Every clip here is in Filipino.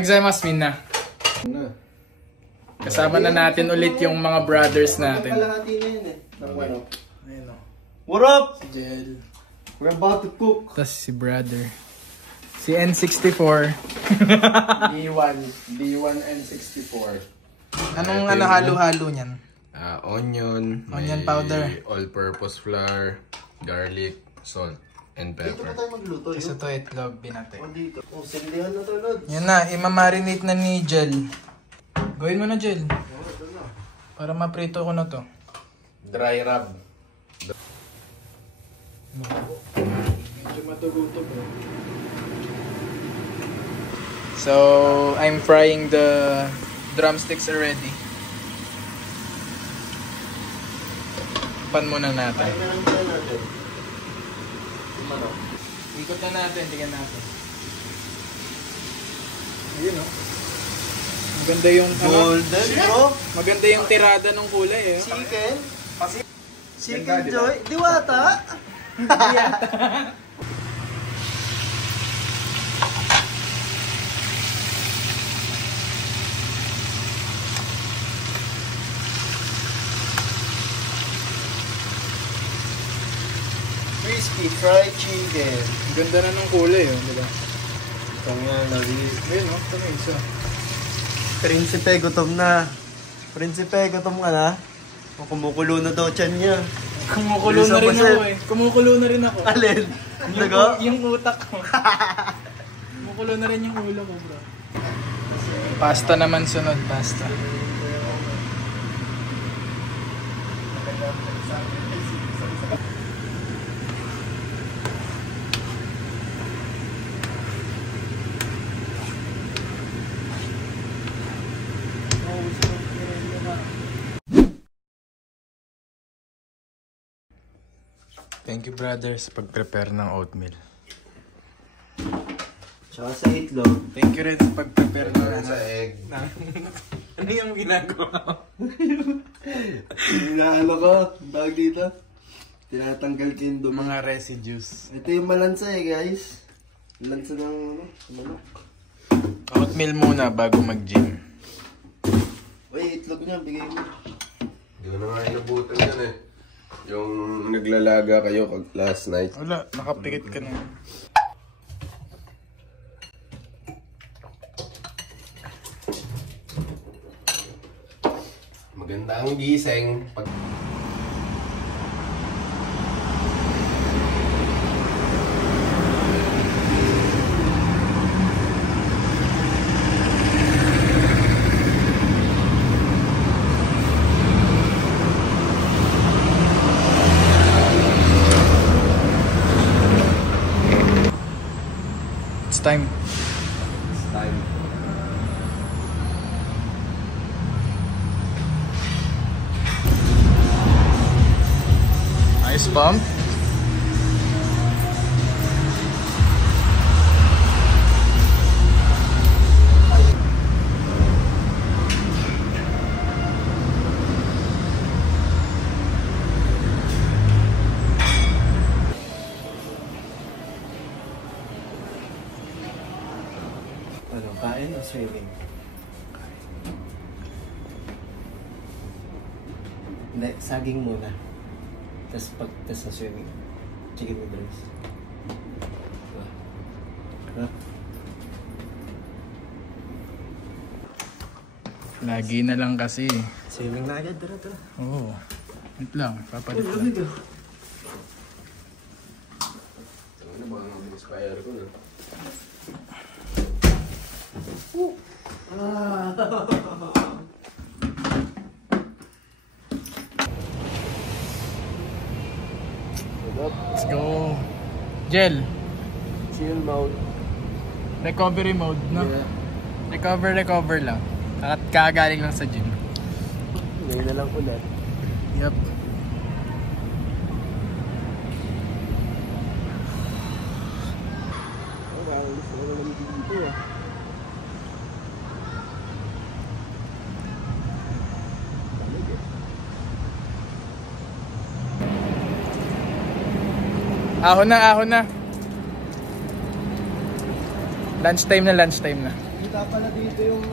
Gozaimasu minna. Kasama na natin ulit yung mga brothers natin. What up? Si Jel. We're about to cook. Tapos si brother. Si N64. D1 N64. Anong halo-halo niyan? Onion, Onion powder, all-purpose flour, garlic, salt, and Dito pa pepper. tayo magluto. Isa to itlog, binate. Dito. Sindihan na to, Lods. Yan na, imamarinate na ni Jel. Gawin mo na, Jel. Para maprito ko na to. Dry rub. Medyo matuguto, bro. So, I'm frying the drumsticks already. Pan muna natin. Ay, meron tayo natin. Ikot na natin, tingnan natin. Ayun, oh. Maganda yung Golden, bro. maganda yung tirada ng kulay, eh. Chicken. Chicken joy. Diwata. Crispy fried chicken. Ganda na ng kulay, oh, diba? Ito nga, lagi. Ayun, oh, ito na isa. Prinsipe, gutom na. Prinsipe, gutom ka na? O, kumukulo na daw tiyan niya. Kumukulo na rin ako, eh. Kumukulo na rin ako. Alin? Naga? Yung utak ko. Kumukulo na rin yung ulo ko, bro. Pasta naman sunod, pasta. Thank you, brother, sa pag-prepare ng oatmeal. Tsaka sa itlog. Thank you rin sa pag-prepare ng Sa egg. Ano yung ginagawa ko? Inaano ko, bag dito. Tinatanggal ko yung dumi. Mga residues. Ito yung malansa eh, guys. Malansa ng manok. Oatmeal muna bago mag-gym. Uy, itlog niya, bigay mo. Hindi ko na nga inabutan yan eh. Yung naglalaga kayo last night. Wala, nakapikit ka na. Maganda ang gising. It's time. Ice pump. Ano, kain o swimming? Hindi, saging muna. Tapos sa swimming. Chicken noodles. Lagi na lang kasi. Swimming na agad, tara. Oo. Wait lang, papalit lang. Lamig ah. Ano ba ang inspire ko na? Let's go. Gel. Chill mode. Recovery mode, no? Yeah. Recover lang. At kagaling lang sa gym. Ngayon na lang ulit. Yep. Ahon na. Lunchtime na. Kita pala dito yung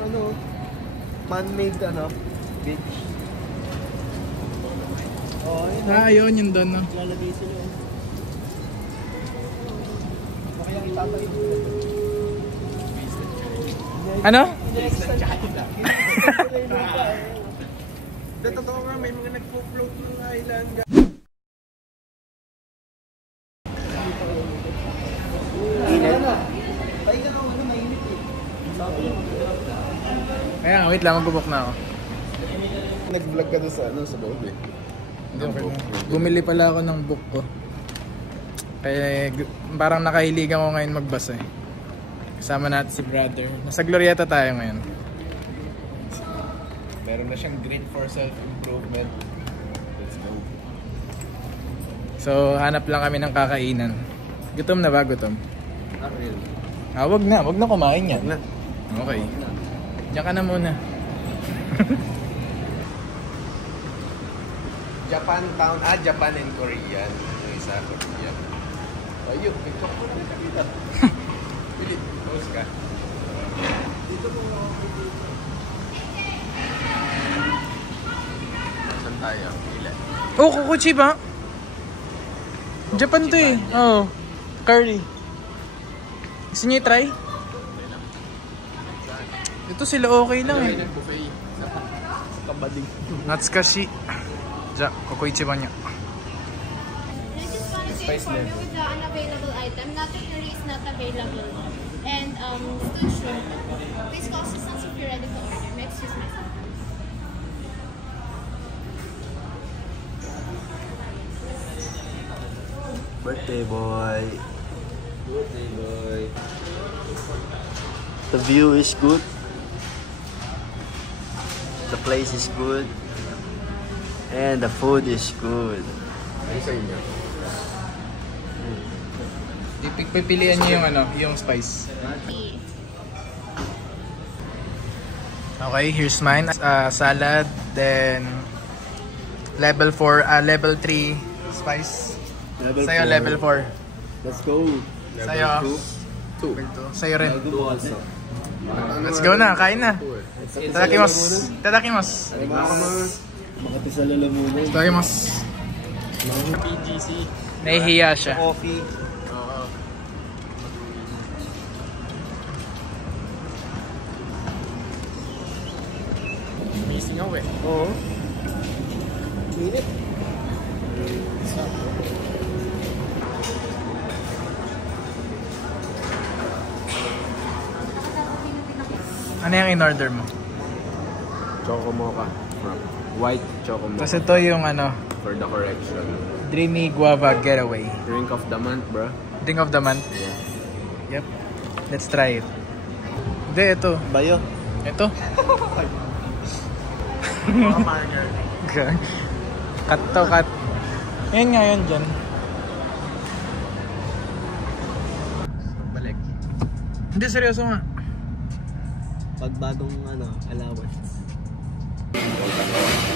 man-made beach. Yun yung doon, no? Lalagay sila. Kaya itatayo dito. Ano? Totoo nga, may mga nagpo-float ng island. Kaya, wait lang, magbubok na ako. Nag-vlog ka doon sa loob eh. Okay na. Bumili pala ako ng book ko. Kaya parang nakahiligan ko ngayon magbasa eh. Kasama natin si brother. Nasa Glorieta tayo ngayon. Meron na siyang grid for self-improvement. Let's go. So, hanap lang kami ng kakainan. Gutom na ba? Gutom? Not really. Wag na kumain yan. Na. Okay. Diyan ka na muna. Japantown. Japan and Korean. Yung isa, Korean. Ayun, may chocolate ka dito. Pilit, pause ka. Dito po ako. Saan tayo? Ilan? Oh, Kukuchi ba? Japan to eh. Oh. Curry. Gusto niyo i-try? Ito sila okay lang eh. Buffet. Kabading. Natsukashi. Ja, Kokuchi ba niya? I just wanted to inform you with the unavailable item. Natto curry is not available. And stew shrimp. Please call assistance if you're ready to order. May excuse myself. Birthday boy. The view is good. The place is good. And the food is good. Ano sa inyo? Pipilian niyo yung yung spice. Okay, here's mine. Salad, then level 4, level 3 spice. Sa'yo, level 4. Let's go. Sa'yo. 2. Sa'yo rin. Two also. Let's go na, kain na. Tadakimasu. Tadakimasu. Makati sa lalamunan. Tadakimasu. PGC. Nahihiya siya. Coffee. Amazing ako eh. Oo. Init. Ano yung in-order mo? Choco mocha. White choco mocha. Tapos ito yung For the correction. Dreamy Guava Getaway. Drink of the month, bro. Drink of the month. Yeah. Yep. Let's try it. Hindi, ito. Bayo. Ito. Cut to cut. Ayan nga yun dyan. Balik. Hindi, seryoso nga. Pagbagong allowance.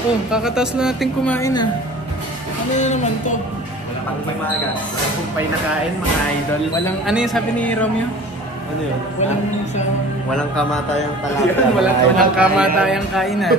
Oh, kakataas na natin kumain ah. Ano na naman to? Pag may maga. Kumpay na kain, mga idol. Walang, ano yung sabi ni Romeo? Ano yun? Walang sa... Walang kamatayang talata. Walang kamatayang kainan.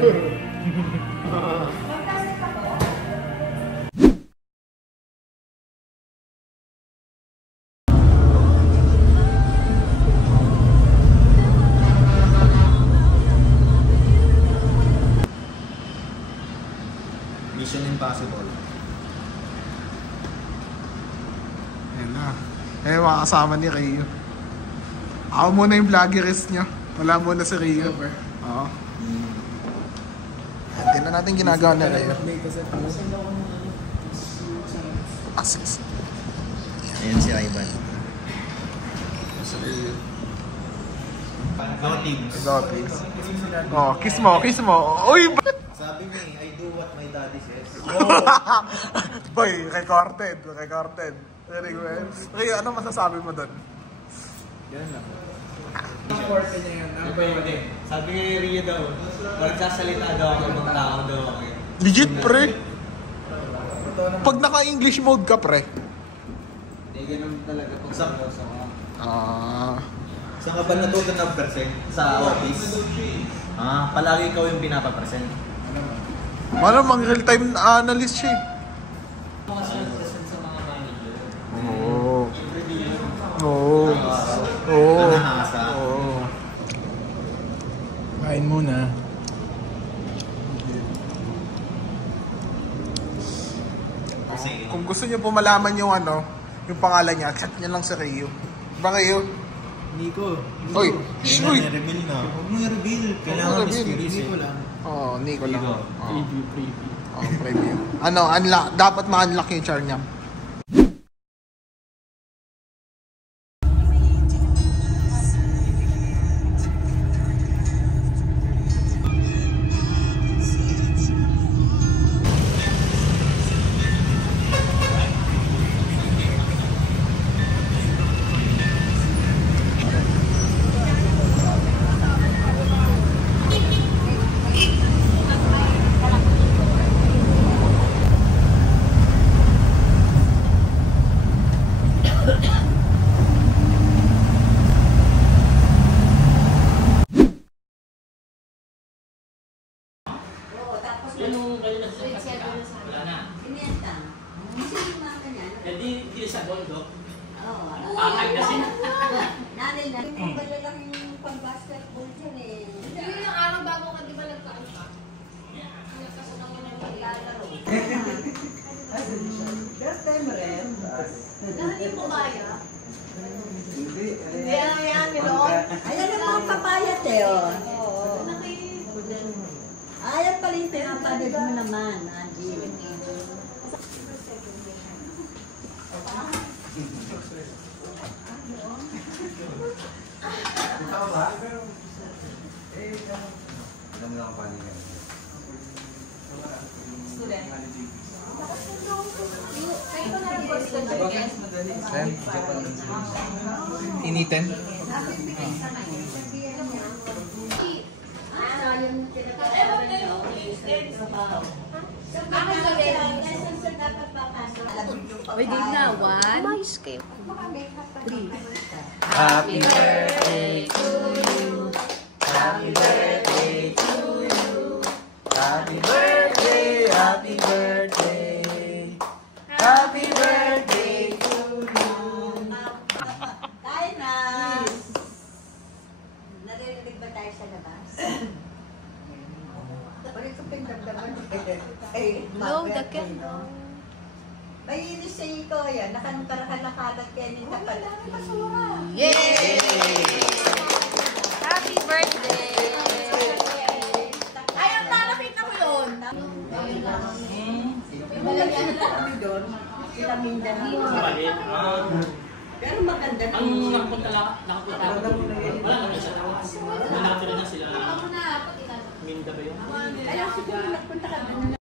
Mission Impossible. Ayan na. Eh, makakasama ni Rio. Ako muna yung vloggerist niya. Wala muna si Rio. Oo. Tingnan na natin ginagawa na Rio. Asis. Ayan si Ivan. Ikaw, please. Oh, kiss mo, kiss mo. Uy! Sabi niya, I do what my daddy says. Boy, recorded. Recorded. Very well. Rio, ano masasabi mo doon? Yan lang. Sabi nga yung Rio daw, pag sasalita daw ako ng tao daw ako. Legit, pre. Pag naka-English mode ka, pre. Eh, ganun talaga pag sa mga. Ah. Saan ka ba natuto ng present? Sa office? Palagi ikaw yung pinapapresent. Malamang real-time analyst siya. Mga present sa mga manager. Oo. Oo. Oo. Nanahasa. Oo. Kain muna. Kung gusto niyo po malaman yung yung pangalan niya, chat niya lang sa Rio. Ba Rio? Nico. Oy! Uy! reveal na. Huwag mo i-reveal. Kailangan mysterious Nico lang. Oo, Nico lang. Nico. Preview. Oo, preview. Unlock. Dapat ma-unlock yung char niya. Yun yung araw bago ka, di ba nagkaan ka? Nagkasunan mo ng paglalaro. Dahil yung pabaya? Hindi, ano yan, Milon? Ayan ang mga papaya, Teo. Ayan pala yung pinapadig mo naman, Angie. Alam lang pa niya. Send. Initin. Pwede na, one. Happy birthday to you. Happy birthday to you. Happy birthday, happy birthday. Happy birthday to you. Kain na! Naririnig ba tayo sa labas? Ulit ko pinagdaman. Low the candle. May inis sa iko yan. Nakankarakalat kayo ng kapal. Yay! Happy birthday! Ayaw na, nakita mo yun. Malagyan na kami doon. Sila Mindanao. Pero maganda na. Ang nakapunta ako wala naman siya tawas. Nakatira na sila. Ako na, pag ilan. Minda ba yun? Ayaw siguro nagpunta ka doon.